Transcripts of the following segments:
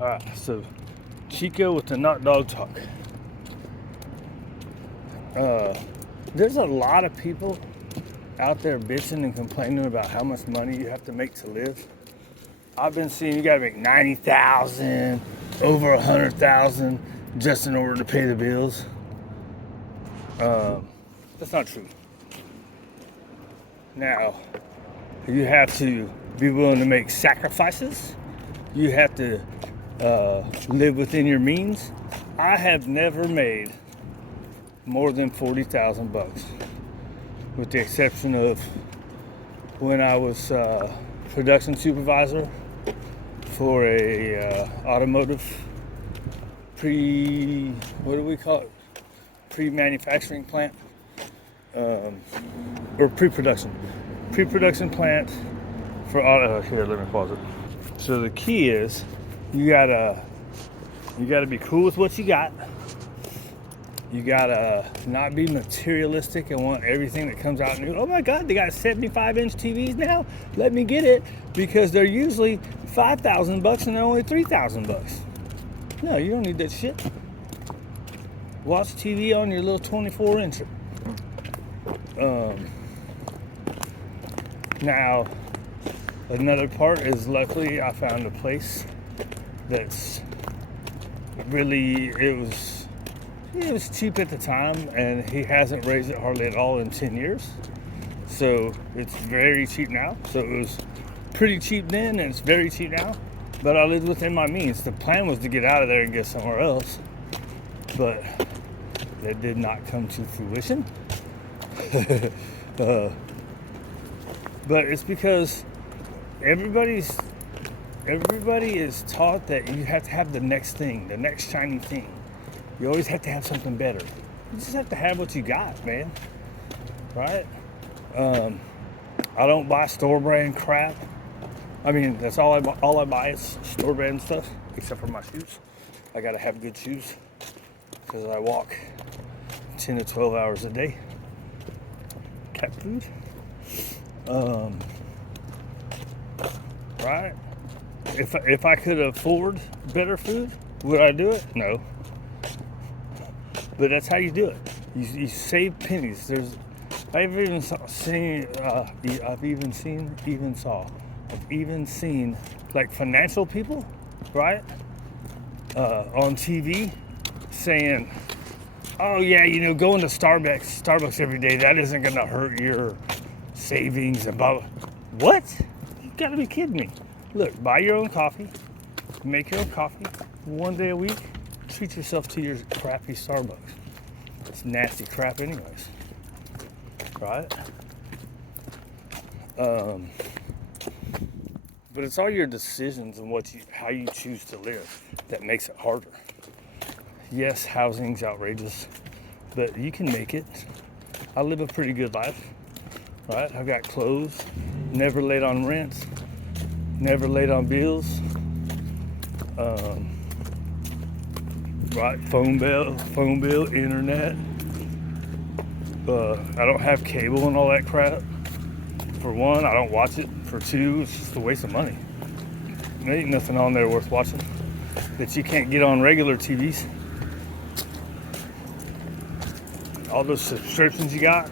Alright, so Chico with the not dog talk. There's a lot of people out there bitching and complaining about how much money you have to make to live. I've been seeing you gotta make 90,000, over 100,000 just in order to pay the bills. That's not true. Now, you have to be willing to make sacrifices. You have to live within your means. I have never made more than 40,000 bucks, with the exception of when I was production supervisor for a automotive pre-manufacturing plant, or pre-production plant for auto. Here, let me pause it. So the key is you gotta be cool with what you got. You gotta not be materialistic and want everything that comes out new. Oh my God, they got 75-inch TVs now. Let me get it, because they're usually 5,000 bucks and they're only 3,000 bucks. No, you don't need that shit. Watch TV on your little 24-incher. Now, another part is, luckily I found a place that's really, it was cheap at the time, and he hasn't raised it hardly at all in 10 years. So it's very cheap now. So it was pretty cheap then, and it's very cheap now. But I lived within my means. The plan was to get out of there and get somewhere else, but that did not come to fruition. But it's because everybody is taught that you have to have the next thing, the next shiny thing. You always have to have something better. You just have to have what you got, man. Right? I don't buy store brand crap. I mean, that's all I buy is store brand stuff, except for my shoes. I gotta have good shoes because I walk 10 to 12 hours a day. Cat food. Right? If I could afford better food, would I do it? No. But that's how you do it. You save pennies. I've even seen like financial people, right, on TV saying, "Oh yeah, going to Starbucks every day, that isn't gonna hurt your savings." And blah, blah. What? You gotta be kidding me! Look, buy your own coffee, make your own coffee one day a week. Treat yourself to your crappy Starbucks. It's nasty crap anyways, right? But it's all your decisions and how you choose to live that makes it harder. Yes, housing's outrageous, but you can make it. I live a pretty good life, right? I've got clothes, never late on rent, never late on bills. Right, phone bill, internet. I don't have cable and all that crap. For one, I don't watch it. For two, it's just a waste of money. There ain't nothing on there worth watching that you can't get on regular TVs. All those subscriptions you got,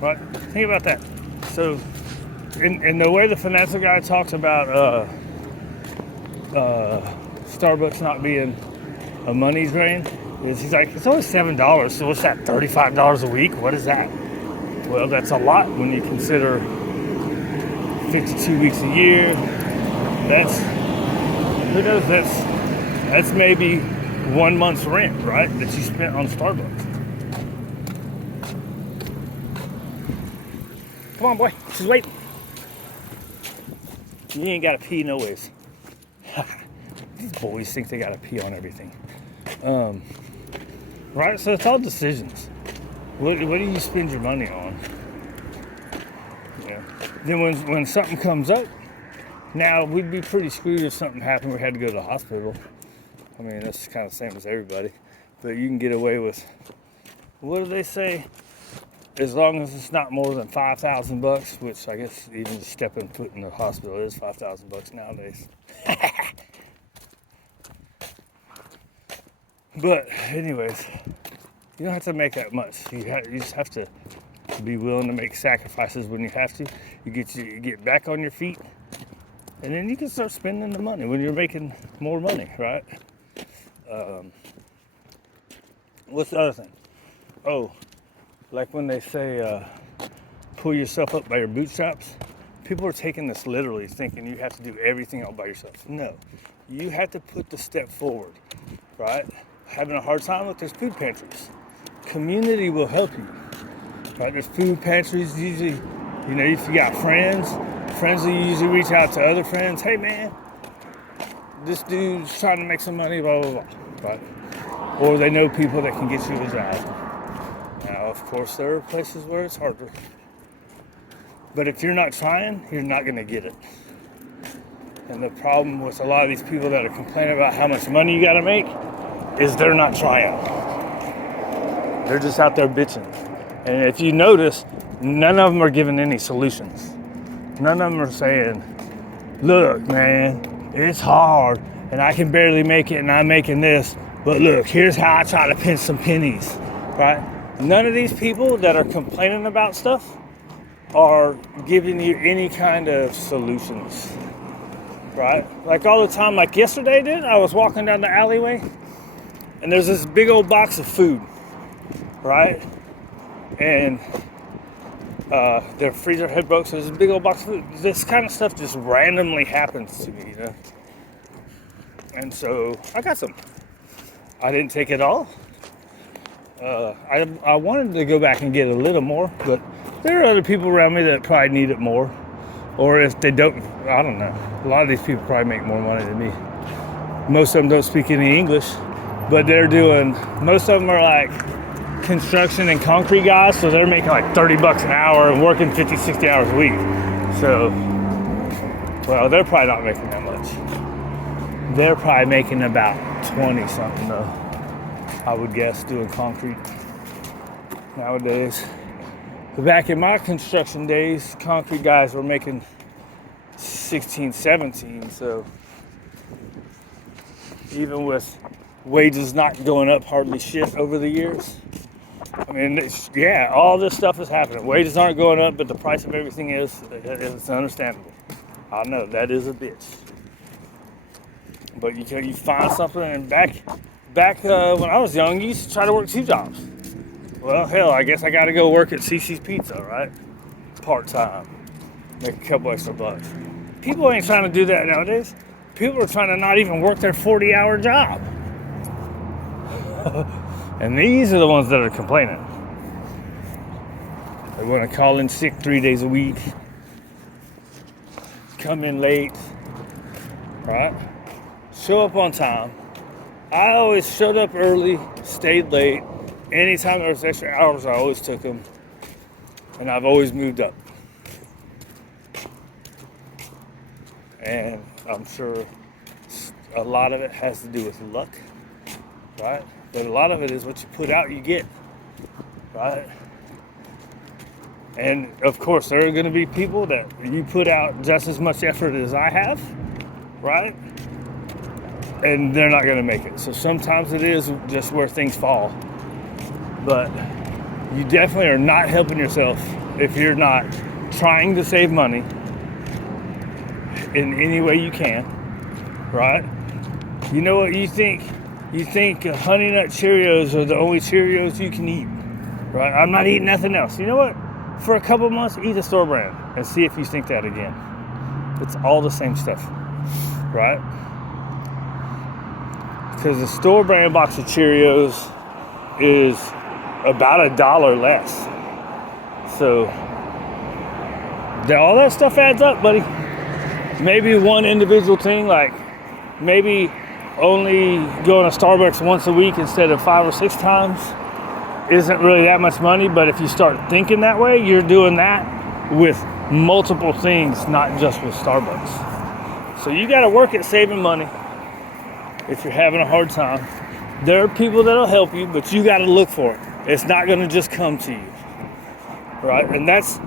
right? Think about that. So, in the way the financial guy talks about Starbucks not being a money drain, he's like, it's only $7, so what's that, $35 a week? What is that? Well, that's a lot when you consider 52 weeks a year. That's maybe 1 month's rent, right, that you spent on Starbucks. Come on, boy, she's waiting. You ain't gotta pee no ways. These boys think they gotta pee on everything. Right, so it's all decisions. What do you spend your money on? Yeah. Then when something comes up, now we'd be pretty screwed if something happened. We had to go to the hospital. I mean, that's kind of the same as everybody. But you can get away with, what do they say? As long as it's not more than 5,000 bucks, which I guess even stepping foot in the hospital is 5,000 bucks nowadays. But anyways, you don't have to make that much. You just have to be willing to make sacrifices when you have to. You get back on your feet, and then you can start spending the money when you're making more money, right? What's the other thing? Oh, like when they say pull yourself up by your bootstraps. People are taking this literally, thinking you have to do everything all by yourself. No, you have to put the step forward, right? Having a hard time? Look, there's food pantries. Community will help you, right? There's food pantries. Usually, if you got friends will usually reach out to other friends. Hey, man, this dude's trying to make some money, blah, blah, blah, right? Or they know people that can get you a job. Now, of course, there are places where it's harder. But if you're not trying, you're not going to get it. And the problem with a lot of these people that are complaining about how much money you got to make is they're not trying. They're just out there bitching. And if you notice, none of them are giving any solutions. None of them are saying, look, man, it's hard and I can barely make it and I'm making this. But look, here's how I try to pinch some pennies, right? None of these people that are complaining about stuff are giving you any kind of solutions, right? Like all the time, like yesterday, dude, I was walking down the alleyway and there's this big old box of food, right? And their freezer had broke, so there's a big old box of food. This kind of stuff just randomly happens to me, And so I got some. I didn't take it all. I wanted to go back and get a little more, but there are other people around me that probably need it more. Or if they don't, I don't know. A lot of these people probably make more money than me. Most of them don't speak any English, but most of them are like construction and concrete guys, so they're making like $30 an hour and working 50, 60 hours a week. So, well, they're probably not making that much. They're probably making about 20 something though, I would guess, doing concrete nowadays. But back in my construction days, concrete guys were making 16, 17, so even with wages not going up hardly shit over the years, I mean, all this stuff is happening. Wages aren't going up, but the price of everything is. It's understandable. I know, that is a bitch. But you find something, and back when I was young, you used to try to work 2 jobs. Well, hell, I guess I got to go work at CC's Pizza, right? Part-time. Make a couple extra bucks. People ain't trying to do that nowadays. People are trying to not even work their 40-hour job. And these are the ones that are complaining. They want to call in sick 3 days a week. Come in late. Right? Show up on time. I always showed up early, stayed late. Anytime there was extra hours, I always took them. And I've always moved up. And I'm sure a lot of it has to do with luck, right? But a lot of it is what you put out, you get, right? And of course, there are going to be people that you put out just as much effort as I have, right? And they're not going to make it. So sometimes it is just where things fall. But you definitely are not helping yourself if you're not trying to save money in any way you can, right? You know what you think? You think Honey Nut Cheerios are the only Cheerios you can eat, right? I'm not eating nothing else. You know what? For a couple months, eat a store brand and see if you think that again. It's all the same stuff, right? Because the store brand box of Cheerios is about $1 less. So all that stuff adds up, buddy. Maybe one individual thing, like maybe only going to Starbucks once a week instead of 5 or 6 times isn't really that much money. But if you start thinking that way, you're doing that with multiple things, not just with Starbucks. So you got to work at saving money if you're having a hard time. There are people that'll help you, but you got to look for it. It's not going to just come to you, right? And that's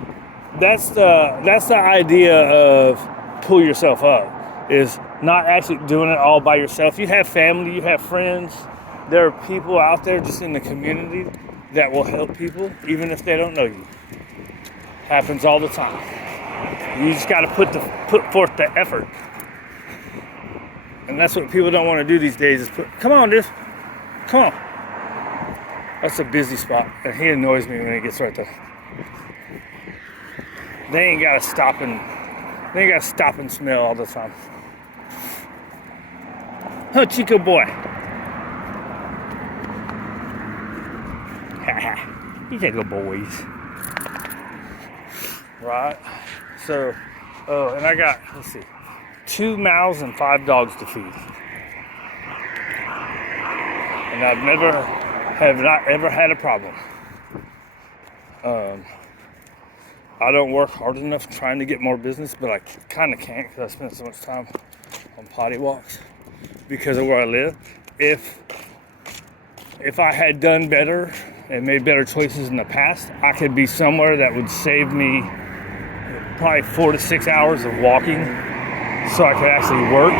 the idea of pull yourself up, is not actually doing it all by yourself. You have family, you have friends, There are people out there just in the community that will help people, even if they don't know you. Happens all the time. You just got to put forth the effort, and that's what people don't want to do these days. Is come on, dude, come on. That's a busy spot, and he annoys me when he gets right there. They ain't got to stop and smell all the time. Huh, Chico boy. He's a good boy. Right. So, and I got, let's see, 2 mouths and 5 dogs to feed. And have not ever had a problem. I don't work hard enough trying to get more business, but I kind of can't because I spend so much time on potty walks because of where I live. If I had done better and made better choices in the past, I could be somewhere that would save me probably 4 to 6 hours of walking so I could actually work.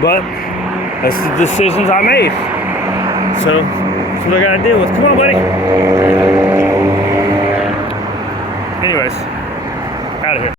But that's the decisions I made. So that's what I gotta deal with. Come on, buddy. Anyways, out of here.